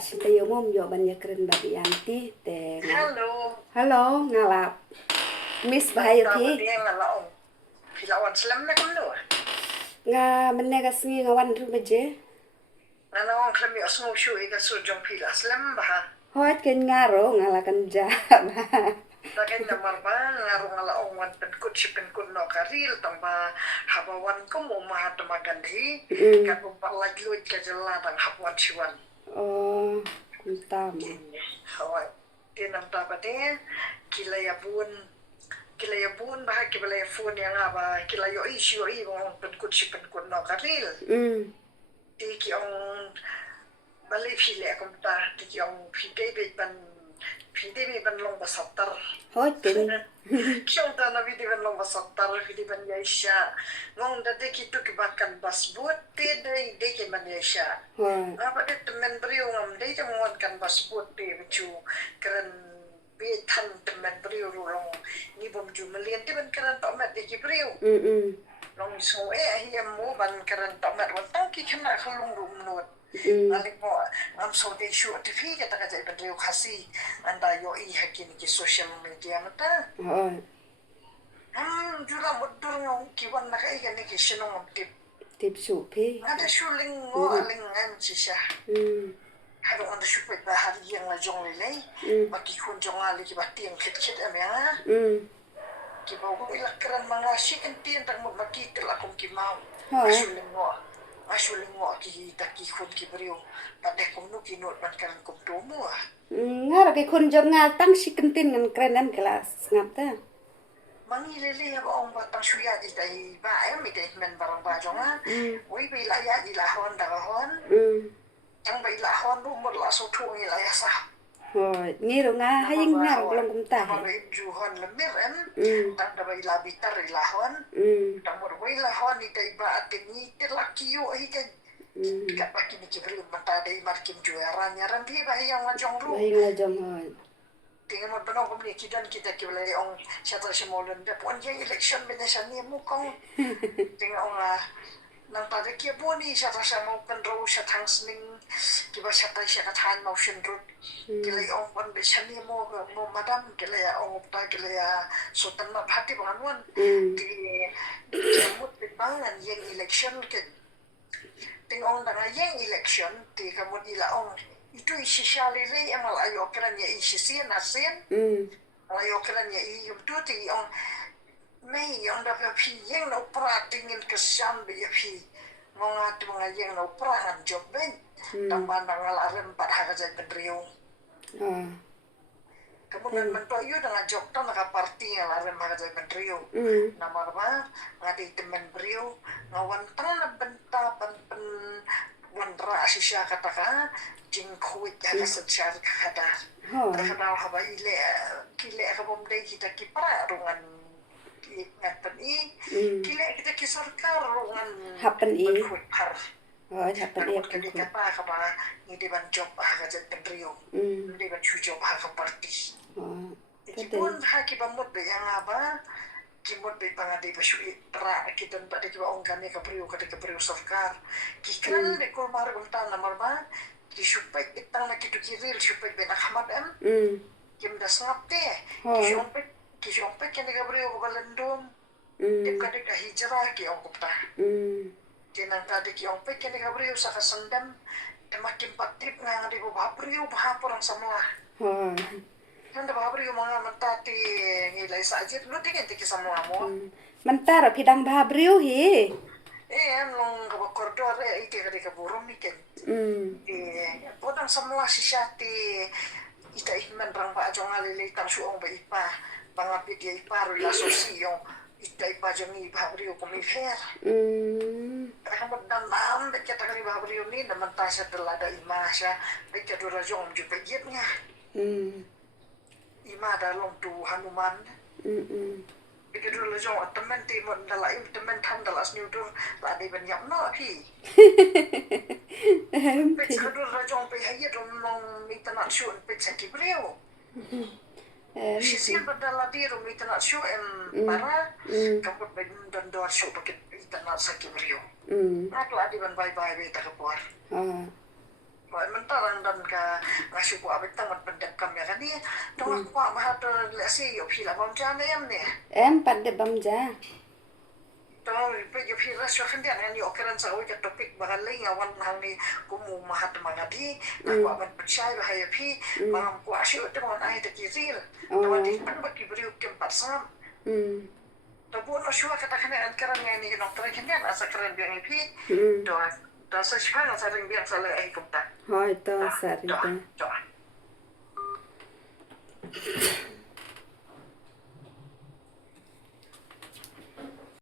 Sintayo mo yo banyak keren babi yanti teng. Halo. Halo ngalap. Miss bahayo Tahu ki. dia ngalaong. Pilawan selam na kulo. Nga menegas ngi ngawan ru beje. Ngalaong klami asmo shu ika sujong pila selam bah. Hoat ken ngaro ngalakan ja. Takin namar ba ngaro ngalaong wan penkut si penkut no karil tamba habawan ko mo mahat magandhi. Kapo palagluit ka jala tang habuan siwan. Oh, kuntama. Hawai. Tinam tapate kilayabun bah kilayafun yang aba kilayo isyo ibong penkut si penkut no karil. Tiki ong balik pile akong ta tiki ong pide ban long basatar. Hoat ken. Kiyong ta na pide ban long basatar pide ban yaisha. Ngong dati kitu kibakan basbut tide de man yaisha. Apa de temen beriu ngam de jamuan kan basbut de bicu keren betan temen beriu long ni bom jumelian de ban keren tomat de beriu. Long so hiam mo ban keren tomat watang ki kena kalung rumnut. Alik mo am so de shu te fi kata ka jai beriu khasi anda yo I hakin ki social media mata. Jula mudur ngong kiwan na kai kan ki sinong tip su pi. ada shuling ngo aling ngam sisa. Hado anda shupe ba hari yang la jong lele. Maki kun jong ali ki bati yang kit amya. Ki ba ko ilakran mga sikan tiyan tang maki telakong ki mau. Shuling ngo ki taki kun ki beriu. Pada kum nu ki not ban kan kum tomo. Ngara ke kun jom ngatang si kentin ngan kerenan kelas ngata. Mangi lele ya ong batang suya di dai ba mi dai men barang ba jonga. Oi bi la ya di lahon da lahon. Yang bi lahon bu mo la so tu ngi la ya sa. Hoy, ngiro nga haying nga long kumta. Ba juhon le miren. Tang da bi la bitar lahon. Tang mo oi lahon ni dai ba atini te lakiyo ai ka. Kat ba kini ki beri mata dai markim juara nyaran bi ba yang la jong ru. Haying la jong hoy. Tinggal mo tanong kung kidan kita kibulay ang siya si Molon de pon yung election binasa niya mo kung tinggal nga nang pada kia boni siya mo penro siya tangsning kiba siya katahan mo sindrot kilay ang pon binasa niya mo madam kilay ang upta kilay sultan na hati panganuan di kamot bibangan yung election tinggal nga yung election di kamot ilaong itu isi shalile yang malayo keranya isi sian asin malayo keranya yung tuti yung may yung dapat pi yang no pratingin kesan be pi mga yang no prangan job ben tamban ngalaran pat hagajan bedriyo kemudian mentoyo dengan job to naka party ngalaran hagajan bedriyo nama ba ngadi temen beriyo ngawantang na benta pen wandra asisya katakan jingkuit ada secara kadar terkenal haba ile kile kabom dai kita kipara rungan ngapen kile kita kisarkar rungan happen har happen kita kapa ngide ban job ha jat pendrio ngide ban job ha party pun ha ki bamot be yang aba kimot be pangade basui pra kita pada ki ongkane ka brio sarkar ki kan be ko mar gunta namar ba ki supay itang na kitu kiril supay be nakhamad kim das ngapte ki supay kani ka brio ko balandom di ka de ka hijrah ki ong kupta tinang tadi ki ong pe kani ka brio sa kasandam makin patrip nga ngadi ko ba brio ba porang samla Nanda babri yung mga matati ngilay sa ajit, lo tingin tiki sa mga mo. Mentara pidang babriu hi. Nung kabakordor, iti ka di kaburong nikin. Podang sa mga sisyati, ita iman rang pa adyo nga lilitang suong ba ipa, pangapit ya ipa, rila sosiyong, ita ipa dyo ni babri yung kumifer. Kaya magdandaan, ba't kita ka ni babri yung ni, naman tayo sa talada ima siya, ba't ka dura yung jupagit nga. Ima dalong tu Hanuman. Begitu dulu jong teman timur dalai teman tan dalas nyudur lah di banyak no hi. Begitu dulu jong pe hayat nong mitanak syun pe sakit beliau. Sisi berdala di rumah mitanak syun para kamu dan doa syun pakai mitanak sakit beliau. Nak lah di ban bye bye beta keluar. Mentarang dan ka kasih gua betang mat pendekam ya kan ni dong aku mah tu lesi yo pila bom jana em ne Em pada bamja. dong pe yo pila so kan dia ni okeran sa o topik bakal lai ngawan hang ni kumu mahat mangadi aku aman percaya bahaya pi mangam ku asyik tu mon ai te kizil tu di pan baki beri ukem pasam Tabu no shua kata kena angkaran ni dokter kena asa keren biang ipi do sa shpa sa ring biang sa le ai kumta Hoi to sari do to. do